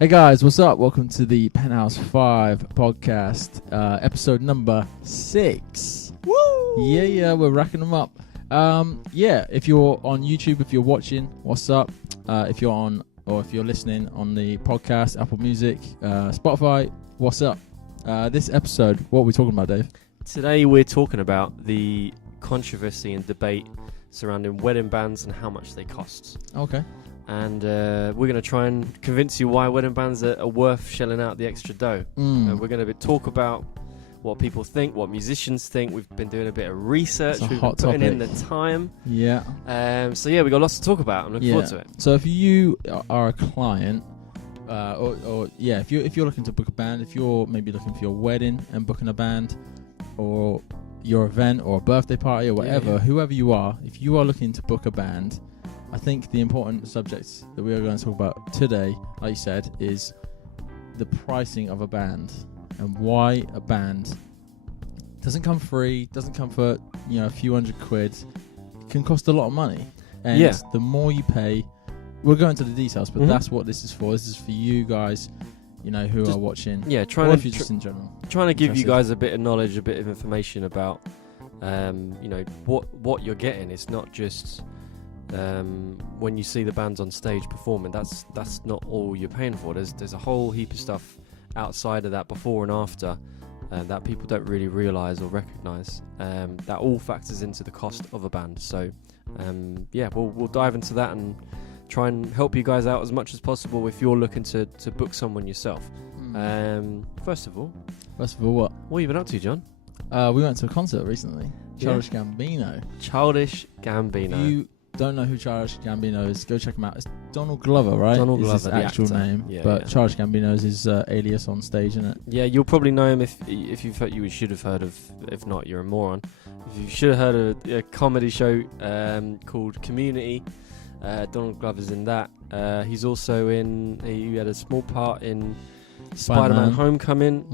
Hey guys, what's up? Welcome to the Penthouse 5 podcast, episode number 6. Woo! Yeah, we're racking them up. If you're on YouTube, if you're watching, what's up? If you're listening on the podcast, Apple Music, Spotify, what's up? This episode, what are we talking about, Dave? Today we're talking about the controversy and debate surrounding wedding bands and how much they cost. Okay. And we're going to try and convince you why wedding bands are worth shelling out the extra dough. We're going to talk about what people think, what musicians think. We've been doing a bit of research. We've been putting in the time. Yeah. We've got lots to talk about. I'm looking forward to it. So if you are a client, if you're looking to book a band, if you're maybe looking for your wedding and booking a band, or your event or a birthday party or whatever, whoever you are, if you are looking to book a band, I think the important subjects that we are going to talk about today, like you said, is the pricing of a band and why a band doesn't come free, doesn't come for a few £100. It can cost a lot of money, and the more you pay, we'll go into the details, but that's what this is for. This is for you guys, who are watching. Yeah, just in general. Trying to give you guys a bit of knowledge, a bit of information about, what you're getting. It's not just when you see the bands on stage performing. That's not all you're paying for. There's a whole heap of stuff outside of that, before and after, that people don't really realise or recognise. That all factors into the cost of a band. So, we'll dive into that and try and help you guys out as much as possible if you're looking to book someone yourself. First of all, what have you been up to, John? We went to a concert recently. Childish Gambino. Childish Gambino. If you don't know who Childish Gambino is, go check him out. It's Donald Glover, right? Donald Glover, his actual name. Childish Gambino is his alias on stage, isn't it? Yeah, you'll probably know him if you should have heard of. If not, you're a moron. If you should have heard of a comedy show called Community, Donald Glover's in that. He's also he had a small part in Spider-Man Homecoming.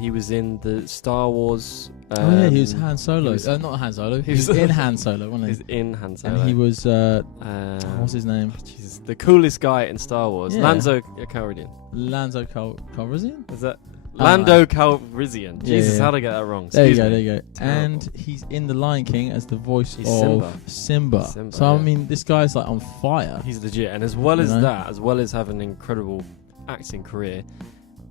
He was in the Star Wars. He was Han Solo. Not Han Solo. He was in Han Solo, wasn't he? He was in Han Solo. And he was what's his name? Jesus, the coolest guy in Star Wars. Lando Calrissian. Lando Calrissian? Is that Lando Calrissian? Jesus, how did I get that wrong? There you go. Terrible. And he's in The Lion King as the voice of Simba. So I mean, this guy's like on fire. He's legit, and as well as having an incredible acting career,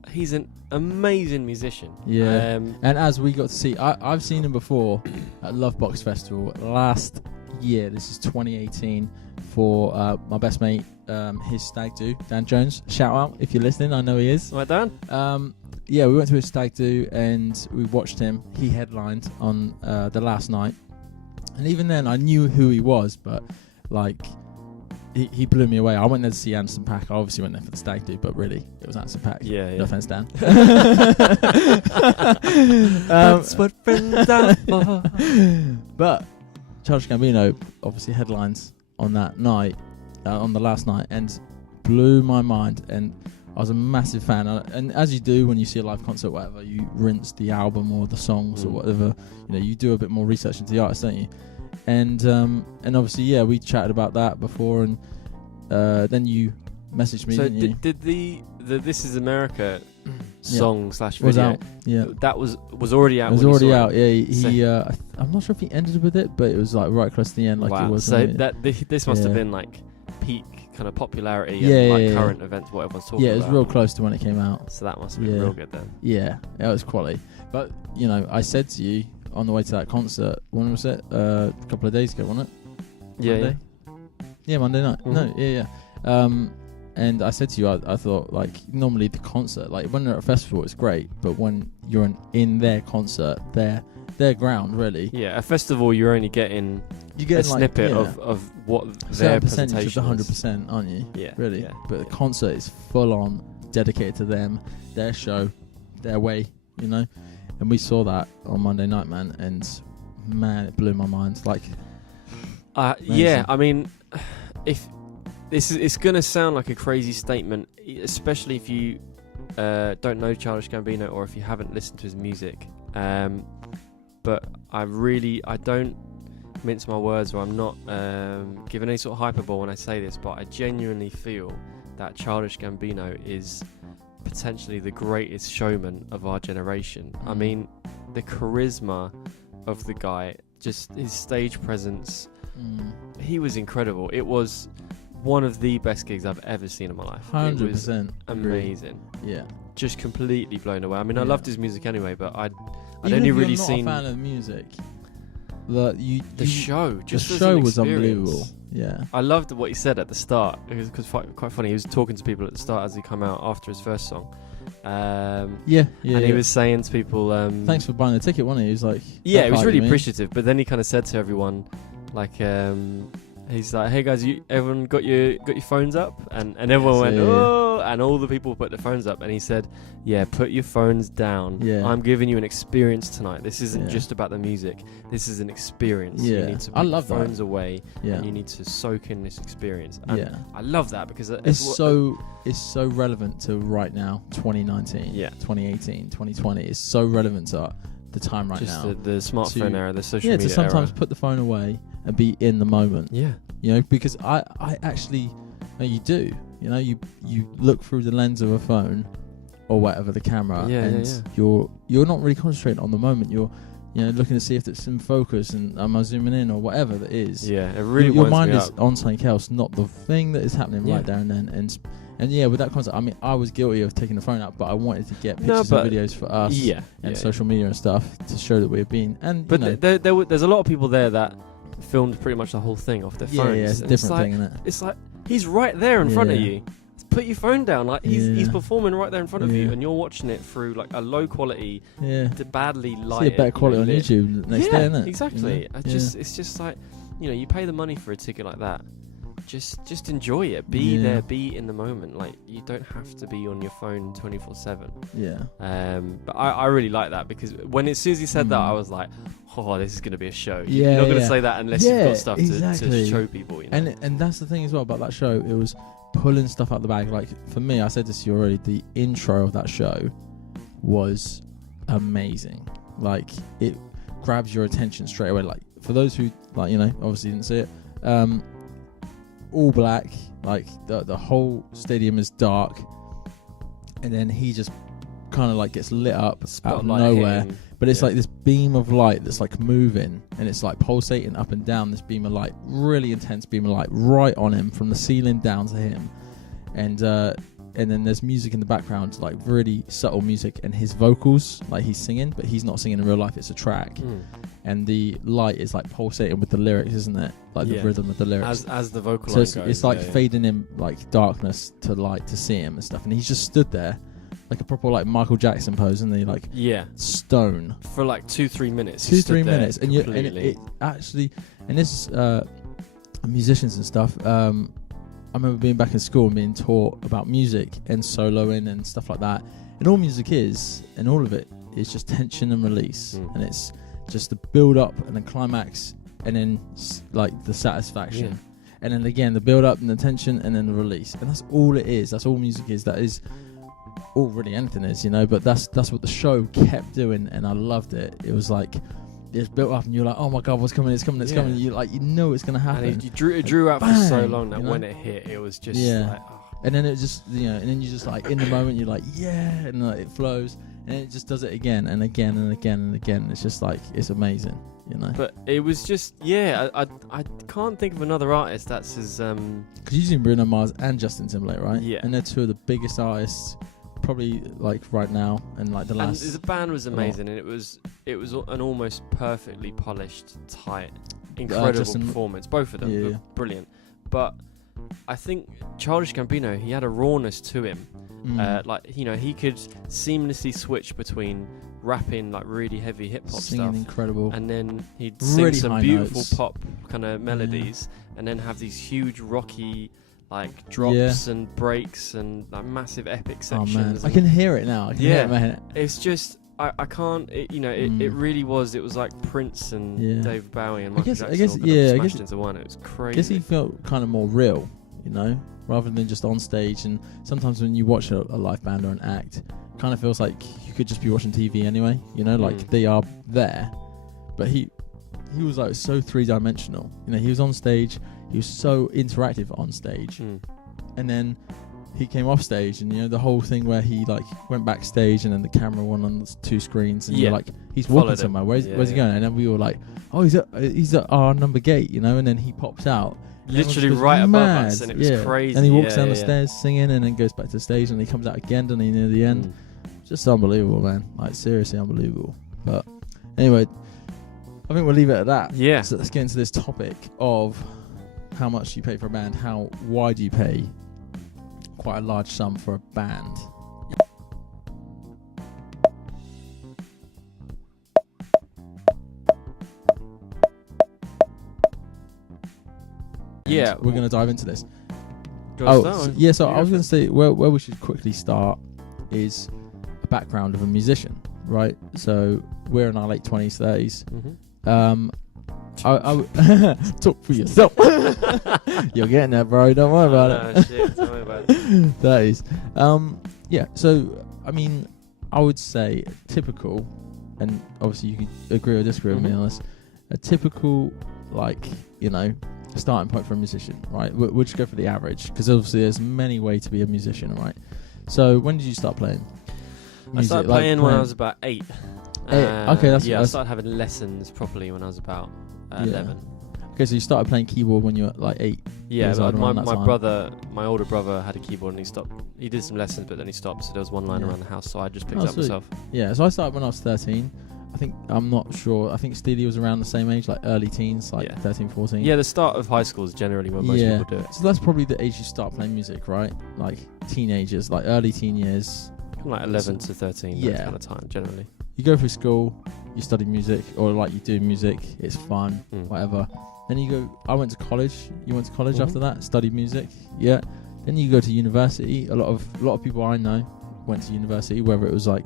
he's an amazing musician. Yeah. And as we got to see, I've seen him before at Lovebox Festival last year. This is 2018 for my best mate, his stag do, Dan Jones. Shout out if you're listening. I know he is. Right, Dan. We went to his stag do and we watched him. He headlined on the last night, and even then I knew who he was, but like he blew me away. I went there to see Anderson .Paak. I obviously went there for the stag do, but really it was Anderson .Paak. Yeah. No offense, Dan. That's what friends are for. But Childish Gambino obviously headlines on that night, on the last night, and blew my mind. And I was a massive fan. And as you do when you see a live concert, whatever, you rinse the album or the songs or whatever. You do a bit more research into the artist, don't you? And obviously, we chatted about that before, and then you messaged me. So didn't you? did the This Is America song / video was out? Yeah, that was already out. It was already out. Yeah, I'm not sure if he ended with it, but it was like right close to the end, like it was. So this must have been like peak kind of popularity and current events, what everyone's talking about. Yeah, it was real close to when it came out. So that must have been real good then. Yeah, it was quality. But I said to you on the way to that concert, when was it? A couple of days ago, wasn't it? Monday night. Mm-hmm. No, and I said to you, I thought, like, normally the concert, like when they're at a festival, it's great, but when you're in their concert, their ground, really. Yeah, a festival, you're only getting a snippet of what their presentation is. Percentage of the 100%, aren't you? Yeah. Really. Yeah, but the concert is full on dedicated to them, their show, their way, And we saw that on Monday night, man, and man, it blew my mind. Like, I mean, if it's gonna sound like a crazy statement, especially if you don't know Childish Gambino or if you haven't listened to his music. But I don't mince my words, or I'm not giving any sort of hyperbole when I say this, but I genuinely feel that Childish Gambino is potentially the greatest showman of our generation. I mean, the charisma of the guy, just his stage presence, he was incredible. It was one of the best gigs I've ever seen in my life. 100% amazing. Yeah, just completely blown away. I mean, I loved his music anyway, but I'd even only if really you're not seen a fan of music. the show. Just the as show an was experience. unbelievable. Yeah, I loved what he said at the start. It was quite funny. He was talking to people at the start as he come out after his first song. And he was saying to people, thanks for buying the ticket, wasn't he? He was like, yeah, he was really appreciative. But then he kind of said to everyone, like, he's like, hey guys, everyone got your phones up? And everyone went, oh, and all the people put their phones up. And he said, yeah, put your phones down. Yeah. I'm giving you an experience tonight. This isn't just about the music. This is an experience. Yeah. You need to put your phones away, and you need to soak in this experience. And I love that because it's so relevant to right now, 2019, 2018, 2020. It's so relevant to the time right now. Just the smartphone era, the social media to sometimes era. put the phone away and be in the moment. Yeah. You know, because I actually, you do. You know, you look through the lens of a phone or whatever, the camera, and you're not really concentrating on the moment. You're looking to see if it's in focus and am I zooming in or whatever that is. Yeah, it really your mind me is up. on something else, not the thing that is happening right there and then. And yeah, with that concept, I mean, I was guilty of taking the phone out, but I wanted to get pictures and videos for us and social media and stuff to show that we're being. And but there's a lot of people there that filmed pretty much the whole thing off their phones. Yeah, it's a different thing, isn't it? It's like he's right there in front of you. Put your phone down, like he's performing right there in front of you, and you're watching it through like a low quality, badly lighted. See a better quality on YouTube next day, isn't it? Exactly. It's just like, you pay the money for a ticket like that. Just enjoy it. Be there. Be in the moment. Like, you don't have to be on your phone 24/7. Yeah. But I really like that because as soon as he said that, I was like, oh, this is going to be a show. You're not going to say that unless you've got stuff to show people. You know? And that's the thing as well about that show. It was pulling stuff out the bag. Like, for me, I said this to you already, the intro of that show was amazing. Like, it grabs your attention straight away. Like, for those who, obviously didn't see it, all black, like the whole stadium is dark, and then he just kind of like gets lit up out of nowhere. But it's like this beam of light that's like moving, and it's like pulsating up and down. This beam of light, really intense beam of light, right on him from the ceiling down to him, and then there's music in the background, like really subtle music, and his vocals, like he's singing, but he's not singing in real life. It's a track, and the light is like pulsating with the lyrics, isn't it? Like the rhythm of the lyrics as the vocal so line it's, goes. it's like fading in like darkness to light to see him and stuff, and he's just stood there like a proper like Michael Jackson pose, and they like stone for like 2-3 minutes. 2-3 minutes, and it actually, and this musicians and stuff. I remember being back in school and being taught about music and soloing and stuff like that. And all music is, and all of it is just tension and release, and it's just the build up and the climax, and then like the satisfaction, and then again the build up and the tension, and then the release, and that's all it is. That's all music is. That is all really anything is, but that's what the show kept doing, and I loved it. It was like it's built up, and you're like, oh my god, what's coming? It's coming! It's coming! You it's gonna happen. And it drew out for so long that when it hit, it was just like, oh. And then it just and then you just like in the moment you're like and like, it flows, and it just does it again and again and again and again. It's just like it's amazing, But it was just I can't think of another artist that's as because you've seen Bruno Mars and Justin Timberlake, right? Yeah, and they're two of the biggest artists probably like right now, and like the last. And the band was amazing, and it was an almost perfectly polished, tight, incredible performance. Both of them were brilliant, but I think Childish Gambino, he had a rawness to him. He could seamlessly switch between rapping like really heavy hip hop stuff, incredible, and then he'd sing really some beautiful notes. Pop kind of melodies, and then have these huge rocky like drops and breaks and like massive epic sections. Oh man, I can hear it now. I can hear it, man. It's just I can't. It really was. It was like Prince and David Bowie and Michael Jackson smashed into one. It was crazy. I guess he felt kind of more real, rather than just on stage. And sometimes when you watch a live band or an act, it kind of feels like you could just be watching TV anyway. Like they are there, but he was like so 3-dimensional. He was on stage. He was so interactive on stage, and then he came off stage, and the whole thing where he like went backstage, and then the camera went on 2 screens, and you're like, he's walking somewhere. Where's he going? And then we were like, oh, he's at our number gate, and then he pops out. Literally right above us, and it was crazy. And he walks down the stairs singing, and then goes back to the stage, and he comes out again, and near the end. Just unbelievable, man. Like, seriously unbelievable. But anyway, I think we'll leave it at that. Yeah. So let's get into this topic of how much you pay for a band. Why do you pay quite a large sum for a band? Yeah, we're going to dive into this. So I was going to say where we should quickly start is a background of a musician, right? So we're in our late 20s, 30s. I talk for yourself. You're getting there, bro. Don't worry about it. Shit, tell me about it. 30s. Yeah. So I mean, I would say typical, and obviously you can agree or disagree with me on this. A typical, starting point for a musician, right? We'll just go for the average, because obviously there's many ways to be a musician, right? So when did you start playing music? I started playing when I was about 8. Okay, I started having lessons properly when I was about 11. Okay, so you started playing keyboard when you were like 8. Yeah, but my older brother had a keyboard, and he stopped. He did some lessons, but then he stopped. So there was one lying around the house, so I just picked it up myself. Yeah, so I started when I was 13. I'm not sure. I think Steely was around the same age, like early teens, 13, 14. Yeah, the start of high school is generally when most people do it. So that's probably the age you start playing music, right? Like teenagers, like early teen years. Like 11 to 13, that kind of time, generally. You go through school, you study music, or like you do music, it's fun, whatever. Then you go, I went to college. You went to college after that, studied music, yeah. Then you go to university. A lot of people I know went to university, whether it was like,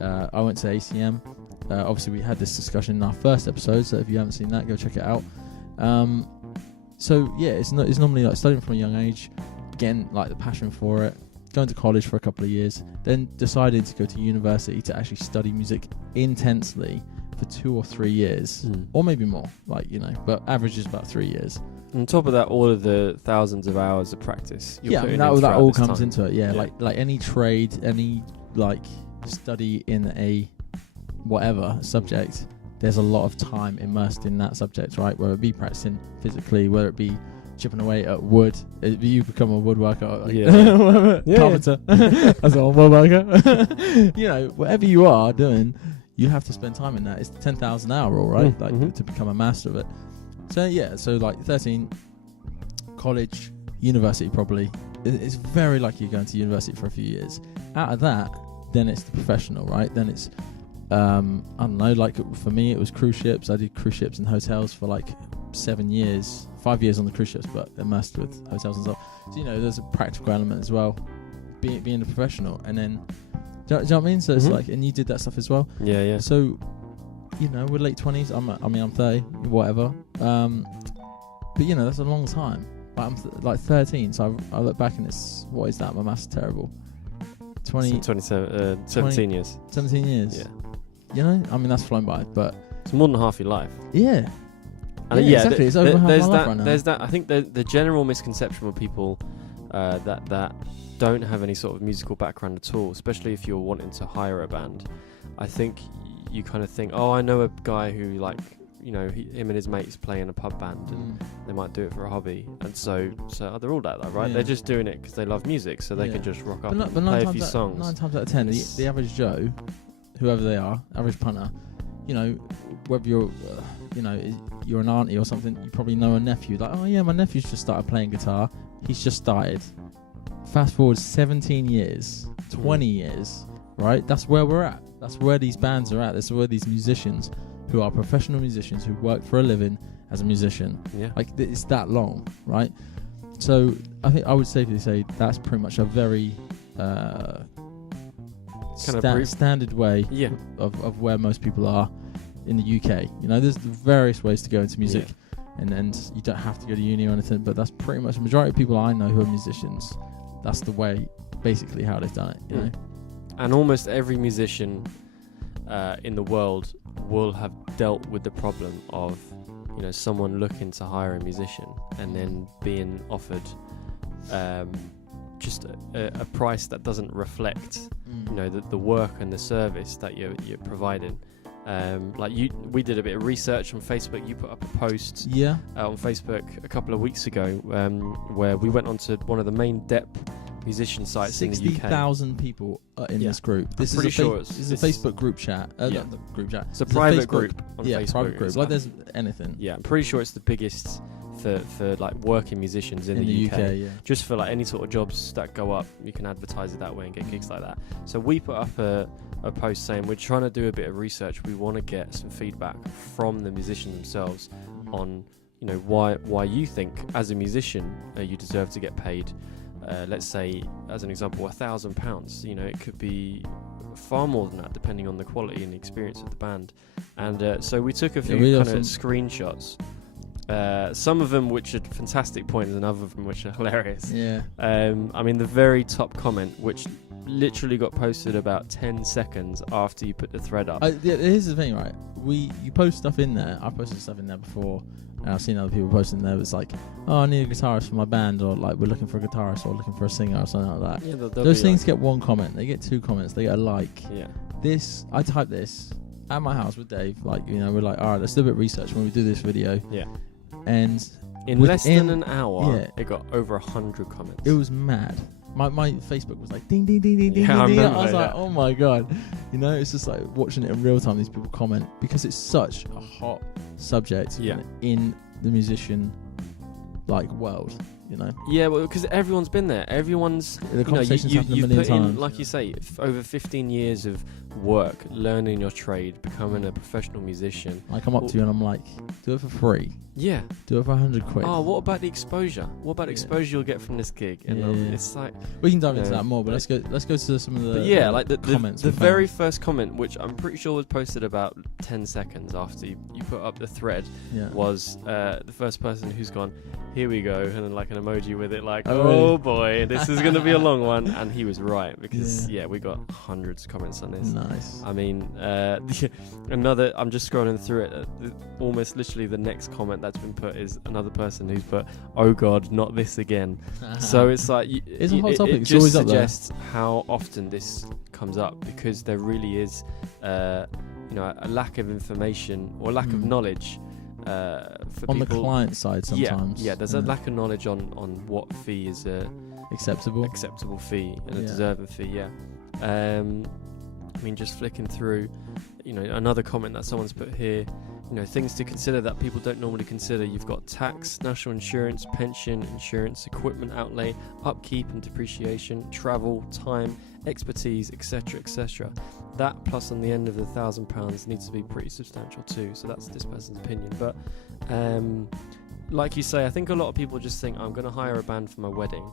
I went to ACM. Obviously, we had this discussion in our first episode, so if you haven't seen that, go check it out. So yeah, it's normally like studying from a young age, getting like the passion for it, going to college for a couple of years, then deciding to go to university to actually study music intensely for 2 or 3 years, or maybe more, but average is about 3 years. On top of that, all of the thousands of hours of practice. That all comes into it. Yeah, like any trade, any study in a whatever subject, there's a lot of time immersed in that subject, right? Whether it be practicing physically, whether it be chipping away at wood, you become a woodworker, carpenter. That's a woodworker. Whatever you are doing, you have to spend time in that. It's the 10,000 hour rule, right? To become a master of it. So yeah, so 13, college, university probably. It's very likely you're going to university for a few years. Out of that, then it's the professional, right? Then it's I don't know, for me it was cruise ships. I did cruise ships and hotels for 7 years, 5 years on the cruise ships, but immersed with hotels and stuff. So there's a practical element as well, being a professional. And then do you know what I mean? So it's and you did that stuff as well. Yeah. So we're late 20s. I'm 30, whatever. But that's a long time. I'm 13, so I look back and it's, what is that? My math's terrible. 17 years. 17 years. Yeah. That's flown by, but it's more than half your life. Yeah. Exactly. It's over half my life right now. There's that. I think the general misconception with people that don't have any sort of musical background at all, especially if you're wanting to hire a band. I think you kind of think, oh, I know a guy who him and his mates play in a pub band, and they might do it for a hobby, and so they're all like that, right? Yeah. They're just doing it because they love music, so they can just rock up and play a few songs. 9 times out of 10, the average Joe, whoever they are, average punter, whether you're, you're an auntie or something, you probably know a nephew. Like, oh yeah, my nephew's just started playing guitar. He's just started. Fast forward 17 years, 20 years, right? That's where we're at. That's where these bands are at. That's where these musicians who are professional musicians who work for a living as a musician. Yeah. It's that long, right? So I think I would safely say that's pretty much a very standard way of where most people are in the UK. There's various ways to go into music, and you don't have to go to uni or anything, but that's pretty much the majority of people I know who are musicians. That's the way, basically, how they've done it. You know? And almost every musician in the world will have dealt with the problem of someone looking to hire a musician and then being offered just a price that doesn't reflect, you know, the work and the service that you're providing. We did a bit of research on Facebook. You put up a post on Facebook a couple of weeks ago where we went onto one of the main DEP musician sites in the UK. 60,000 people are in this group. This is a Facebook group chat. Not the group chat. It's a private group on Facebook. Yeah, private group. Like there's anything. Yeah, I'm pretty sure it's the biggest for like working musicians in the UK. Just for like any sort of jobs that go up, you can advertise it that way and get gigs like that. So we put up a post saying we're trying to do a bit of research. We want to get some feedback from the musicians themselves on, you know, why you think as a musician you deserve to get paid. Let's say, as an example, £1,000. You know, it could be far more than that, depending on the quality and the experience of the band. And so we took a few kind of screenshots. Some of them which are fantastic points, and other of them which are hilarious. Yeah. I mean, the very top comment, which literally got posted about 10 seconds after you put the thread up. Here's the thing, right? You post stuff in there. I posted stuff in there before, and I've seen other people posting there. It's like, oh, I need a guitarist for my band, or like we're looking for a guitarist, or looking for a singer, or something like that. Yeah, those things get one comment. They get 2 comments. They get a like. Yeah. I typed this at my house with Dave. Like, you know, we're like, all right, let's do a bit of research when we do this video. Yeah. And in less than an hour, it got over 100 comments. It was mad. My Facebook was like ding ding ding ding ding. I was like, oh my god, you know, it's just like watching it in real time. These people comment because it's such a hot subject in the musician like world, you know. Yeah, well, because everyone's been there. Everyone's the conversations happened a million times. In, like you say, over 15 years of work, learning your trade, becoming a professional musician. I come up to you and I'm like, do it for free. Yeah. Do it for 100 quid. Oh, what about the exposure? What about the exposure you'll get from this gig? And it's like, we can dive into that more, but let's go to some of the comments. The very first comment, which I'm pretty sure was posted about 10 seconds after you put up the thread, was the first person who's gone, here we go, and then like an emoji with it like, oh boy, this is going to be a long one. And he was right, because we got hundreds of comments on this. Nice. I mean, I'm just scrolling through it, almost literally the next comment that's been put is another person who's put, oh god, not this again. So it's like, it's a hot topic. It just suggests how often this comes up, because there really is a lack of information or lack of knowledge for on people. The client side sometimes. Yeah, there's a lack of knowledge on what fee is acceptable fee and a deserving fee. I mean, just flicking through, you know, another comment that someone's put here, you know, things to consider that people don't normally consider. You've got tax, national insurance, pension, insurance, equipment outlay, upkeep and depreciation, travel, time, expertise, etc., etc. That plus on the end of the £1,000 needs to be pretty substantial too. So that's this person's opinion. But like you say, I think a lot of people just think, I'm going to hire a band for my wedding.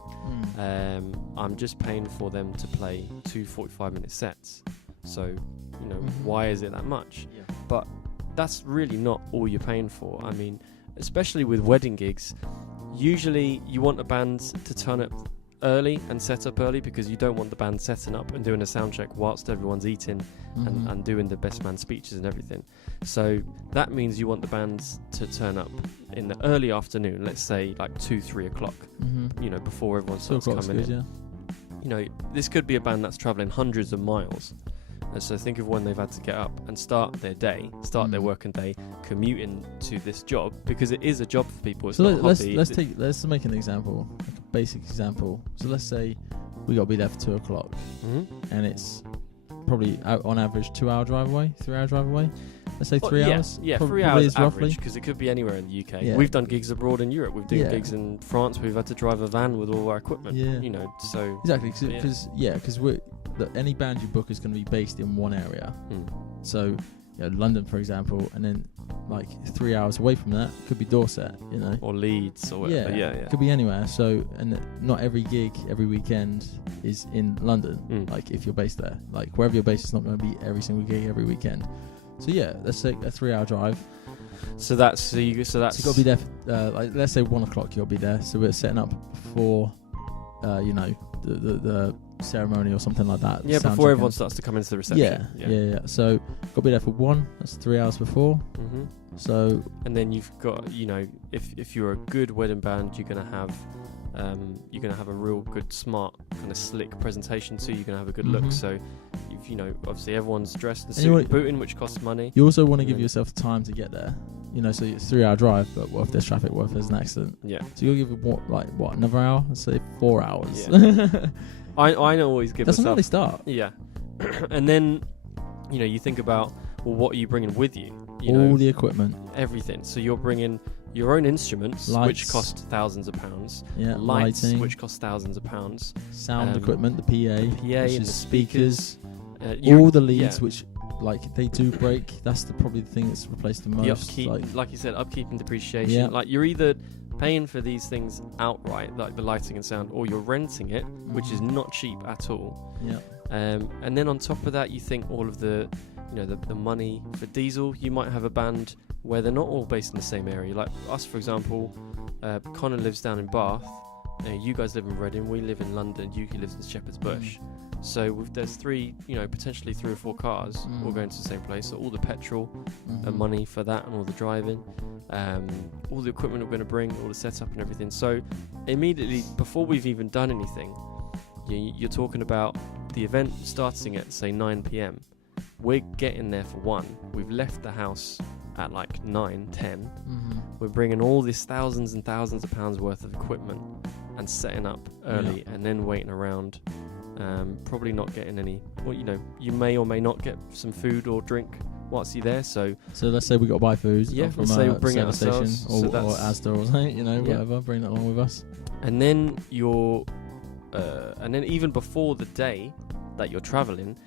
I'm just paying for them to play 2 45-minute sets. So, you know, why is it that much? Yeah. But that's really not all you're paying for. I mean, especially with wedding gigs, usually you want a band to turn up early and set up early, because you don't want the band setting up and doing a sound check whilst everyone's eating and doing the best man speeches and everything. So that means you want the bands to turn up in the early afternoon, let's say like 2-3 o'clock, you know, before everyone starts coming in. Yeah. You know, this could be a band that's travelling hundreds of miles. So think of when they've had to get up and start their day, their working day, commuting to this job, because it is a job for people. It's not a hobby. Let's make an example, like a basic example. So let's say we got to be there for 2 o'clock, and it's probably on average 2 hour drive away, 3 hour drive away. Let's say 3 hours. Yeah, 3 hours average, because it could be anywhere in the UK. Yeah. We've done gigs abroad in Europe. We've done gigs in France. We've had to drive a van with all our equipment. Yeah. You know, so exactly, because any band you book is going to be based in one area. So, London, for example, and then like 3 hours away from that could be Dorset, you know, or Leeds or whatever. Yeah, could be anywhere. So, and not every gig every weekend is in London. Like if you're based there, like wherever you're based, it's not going to be every single gig every weekend. So let's say a 3 hour drive. So you got to be there. Like let's say 1 o'clock you'll be there. So we're setting up for, the ceremony or something like that. Yeah, before everyone starts to come into the reception. Yeah. So got to be there for 1. That's 3 hours before. So and then you've got, you know, if you're a good wedding band, you're going to have You're going to have a real good, smart, kind of slick presentation too. You're going to have a good Mm-hmm. look. So, if obviously everyone's dressed in suit and booting, which costs money. You also want to give yourself time to get there. So it's a 3-hour drive, but what if there's traffic? What if there's an accident? Yeah. So you'll give it another hour? Let's say 4 hours. Yeah. I always give That's an myself. early start. Yeah. And then, you think about, well, what are you bringing with you? All the equipment. Everything. So you're bringing your own instruments, Lights. which cost thousands of pounds. Yeah, Lights, lighting. which cost thousands of pounds. Sound equipment, the PA, PA which and is the speakers. all the leads, yeah. which they do break. That's probably the thing that's replaced the most. The upkeep, like you said, upkeep and depreciation. Yeah. Like you're either paying for these things outright, like the lighting and sound, or you're renting it, which is not cheap at all. Yeah. And then on top of that, you think all of the money for diesel. You might have a band where they're not all based in the same area. Like us, for example, Conor lives down in Bath. You guys live in Reading. We live in London. Yuki lives in Shepherd's Bush. So there's potentially 3 or 4 cars all going to the same place. So all the petrol and money for that, and all the driving, all the equipment we're going to bring, all the setup and everything. So immediately before we've even done anything, you're talking about the event starting at say 9 p.m. We're getting there for 1. We've left the house at like 9, 10. We're bringing all this thousands and thousands of pounds worth of equipment and setting up early, and then waiting around. Probably not getting any. Well, you may or may not get some food or drink whilst you're there. So let's say we got to buy food. Yeah, from let's say we a bring it service station ourselves, or so Asda or something. Whatever. Bring that along with us. And then and then even before the day that you're traveling,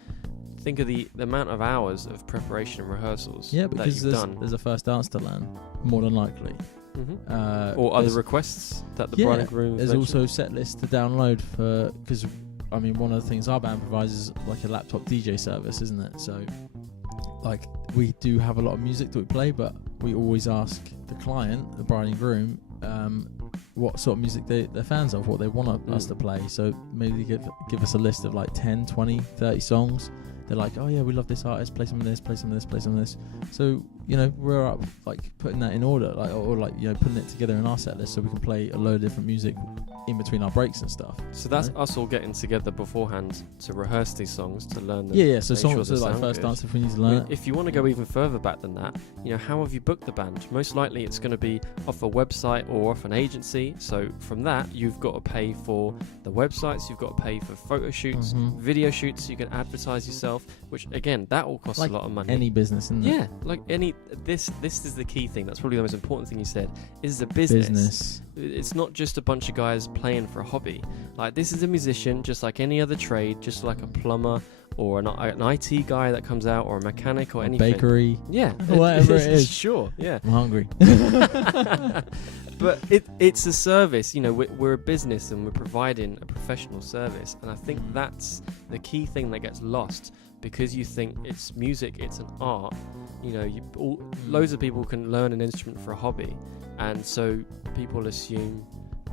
think of the amount of hours of preparation and rehearsals. Yeah, because that you've done. there's a first dance to learn, more than likely. Or other requests that the bride and groom. There's also set lists to download because one of the things our band provides is like a laptop DJ service, isn't it? So we do have a lot of music that we play, but we always ask the client, the bride and groom, what sort of music their fans of, what they want us to play. So maybe give us a list of like 10, 20, 30 songs. They're like, oh yeah, we love this artist, play some of this, play some of this, play some of this. So, we're up putting that in order, putting it together in our set list so we can play a load of different music in between our breaks and stuff. So that's us all getting together beforehand to rehearse these songs, to learn them. Yeah. So songs sure like first dance if we need to learn it. If you want to go even further back than that, how have you booked the band? Most likely it's going to be off a website or off an agency. So from that, you've got to pay for the websites, you've got to pay for photo shoots, video shoots, so you can advertise yourself, which again, that all costs a lot of money. Any business, isn't it? Yeah, this is the key thing. That's probably the most important thing you said. Is a business. It's not just a bunch of guys playing for a hobby. Like, this is a musician, just like any other trade, just like a plumber or an IT guy that comes out, or a mechanic or anything. Bakery. Yeah, whatever it is. Sure, yeah. I'm hungry. But it's a service. We're a business and we're providing a professional service, and I think that's the key thing that gets lost, because you think it's music, it's an art. Loads of people can learn an instrument for a hobby, and so people assume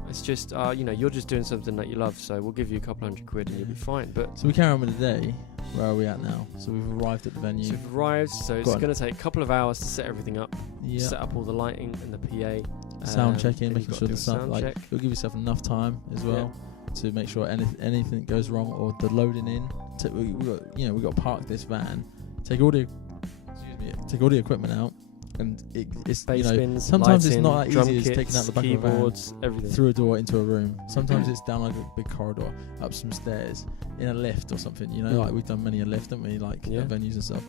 it's just you're just doing something that you love, so we'll give you a couple £100 and you'll be fine. But so we carry on with the day. Where are we at now? So we've arrived at the venue. So we've arrived, so it's going to take a couple of hours to set everything up, set up all the lighting and the PA, sound checking, making sure the sound check. You'll give yourself enough time as well to make sure anything goes wrong or the loading in. We've got to park this van, take all the equipment out, and it's bins, sometimes lighting, it's not that easy as kits, taking out the back keyboards, of a van, everything through a door into a room. Sometimes it's down like a big corridor, up some stairs, in a lift or something. Like we've done many a lift, haven't we? At venues and stuff.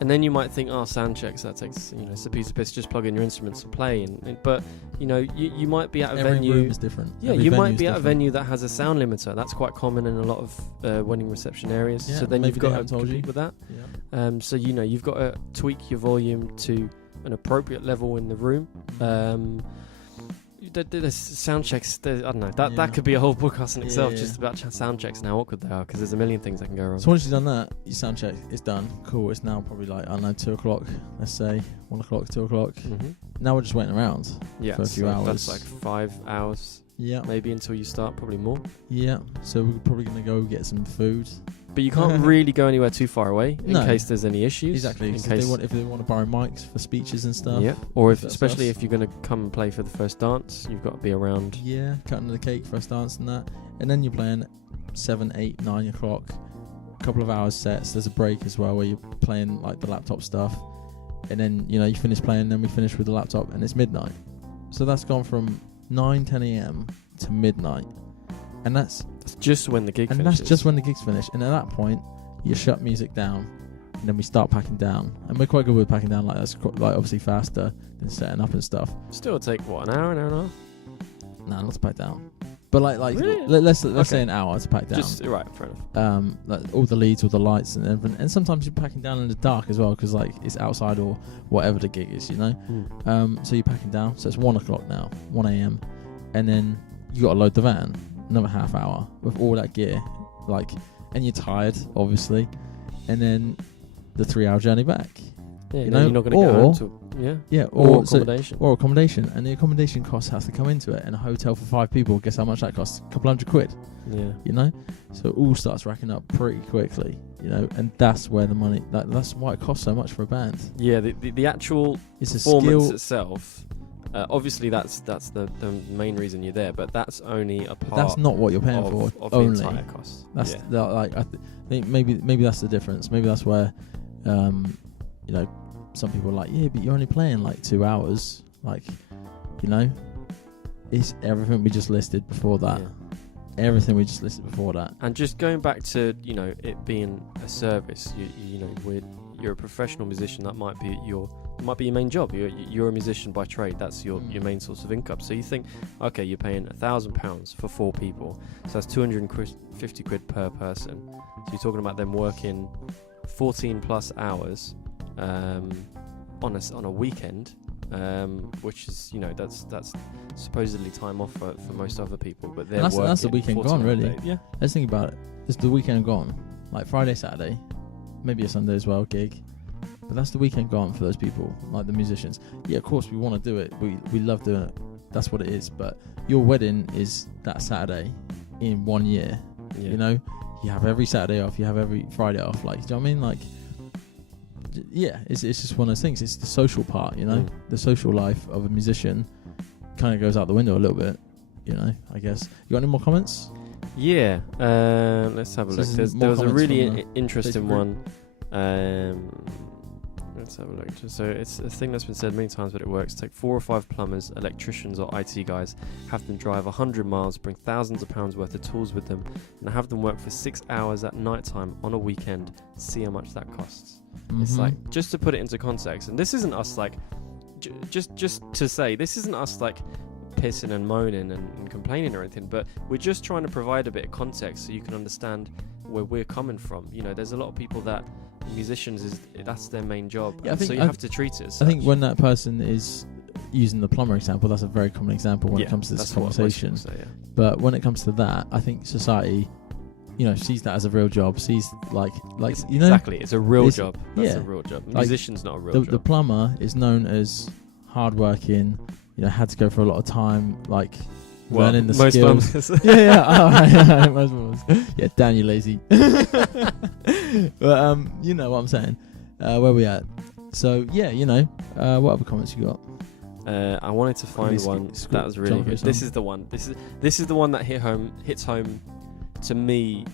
And then you might think, sound checks, that takes it's a piece of piss, just plug in your instruments and play. But you might be at a Every venue. room is different. Yeah, you might be at a venue that has a sound limiter. That's quite common in a lot of wedding reception areas. Yeah, so then you've got to told compete with that. Yeah. So you've got to tweak your volume to an appropriate level in the room. There's sound checks. I don't know. That could be a whole podcast in itself, just about sound checks and how awkward they are, because there's a million things that can go wrong. So once you've done that, your sound check is done. Cool. It's now probably 2 o'clock. Let's say 1 o'clock, 2 o'clock. Mm-hmm. Now we're just waiting around for a few hours. That's like 5 hours. Yeah. maybe until you start, probably more. Yeah. So we're probably going to go get some food. But you can't really go anywhere too far away in No. case there's any issues. Exactly. In If case, they want to borrow mics for speeches and stuff. yeah. Or If that's especially us. if you're going to come and play for the first dance, you've got to be around. Yeah, cutting the cake for us dance and that. And then you're playing 7, 8, 9 o'clock. A couple of hours sets. There's a break as well where you're playing like the laptop stuff. And then, you finish playing, then we finish with the laptop and it's midnight. So that's gone from 9, 10 a.m. to midnight. And that's just when the gig and finishes. that's just when the gig's finished. And at that point, you shut music down. And then we start packing down. And we're quite good with packing down. Like that's like obviously faster than setting up and stuff. Still take, what, an hour and a half? Nah, not to pack down. But like Really? let's Okay. say an hour to pack down. Just, right, fair enough. Like all the leads, all the lights, and everything. And sometimes you're packing down in the dark as well because like it's outside or whatever the gig is, So you're packing down. So it's 1 o'clock now, 1 a.m. And then you got to load the van. Another half hour with all that gear, and you're tired, obviously. And then the 3-hour journey back. Yeah, you then know, you're not going to go home till, Yeah, or accommodation. or accommodation, and the accommodation costs has to come into it. And a hotel for 5 people, guess how much that costs? A couple £100. Yeah. So it all starts racking up pretty quickly, and that's where the money. That's why it costs so much for a band. Yeah, the actual It's a performance skill. itself. Obviously, that's the main reason you're there, but that's only a part. That's not what you're paying of for. the Only entire cost. that's Yeah. I think maybe that's the difference. Maybe that's where, some people are like, yeah, but you're only playing like 2 hours. It's everything we just listed before that. Yeah. Everything we just listed before that. And just going back to it being a service, you're a professional musician. That might be your main job. You're a musician by trade. That's your main source of income. So you think, okay, you're paying £1,000 for 4 people, so that's 250 quid per person. So you're talking about them working 14 plus hours on a weekend, which is that's supposedly time off for most other people, but they're And working that's the weekend 14 gone, hours a really. day. Yeah. Let's think about it. It's the weekend gone. Like Friday, Saturday, maybe a Sunday as well, gig. But that's the weekend gone for those people, like the musicians. Yeah, of course we want to do it. We love doing it. That's what it is. But your wedding is that Saturday in 1 year. Yeah. You have every Saturday off. You have every Friday off. Like, do you know what I mean? Like, yeah, it's just one of those things. It's the social part, The social life of a musician kind of goes out the window a little bit, I guess. You got any more comments? Yeah, let's have a So look. there's There more was a comments really from the interesting Facebook one. Let's have a look. So it's a thing that's been said many times, but it works. Take 4 or 5 plumbers, electricians, or IT guys, have them drive 100 miles, bring thousands of pounds worth of tools with them, and have them work for 6 hours at night time on a weekend. See how much that costs. It's like, just to put it into context, and this isn't us like, just to say, this isn't us like pissing and moaning and complaining or anything, but we're just trying to provide a bit of context so you can understand where we're coming from. There's a lot of people that musicians that's their main job, Yeah, so you have to treat it as such. I think when that person is using the plumber example, that's a very common example when it comes to this conversation. Say, yeah. But when it comes to that, I think society, sees that as a real job. Sees exactly, it's a real job. That's yeah. a real job. Like, Musician's not a real job. The plumber is known as hardworking. Had to go for a lot of time, learning the most skills. plumbers. yeah, most plumbers. Yeah, damn you lazy. But you know what I'm saying. Where we at? So yeah, what other comments you got? I wanted to find one that was really good. This is the one. This is the one that hits home to me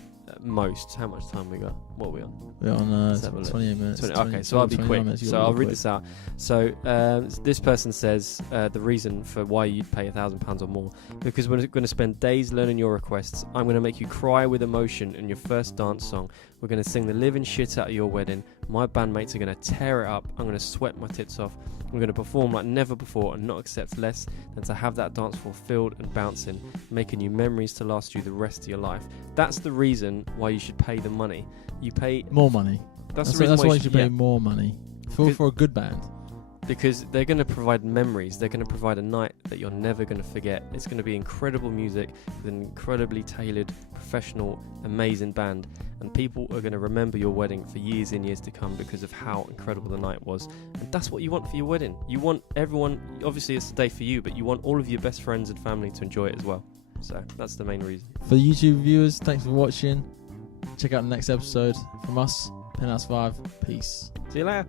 most. How much time we got? What are we on? We're on 28 minutes. Okay, so I'll be quick. So I'll read this out. So this person says the reason for why you'd pay £1,000 or more, because we're going to spend days learning your requests. I'm going to make you cry with emotion in your first dance song. We're going to sing the living shit out of your wedding. My bandmates are going to tear it up. I'm going to sweat my tits off. I'm going to perform like never before and not accept less than to have that dance floor filled and bouncing, making you memories to last you the rest of your life. That's the reason why you should pay the money. You pay more money. That's the reason why you should pay more money for a good band. Because they're going to provide memories. They're going to provide a night that you're never going to forget. It's going to be incredible music with an incredibly tailored, professional, amazing band. And people are going to remember your wedding for years and years to come because of how incredible the night was. And that's what you want for your wedding. You want everyone, obviously it's a day for you, but you want all of your best friends and family to enjoy it as well. So that's the main reason. For the YouTube viewers, thanks for watching. Check out the next episode from us, Penthouse 5. Peace. See you later.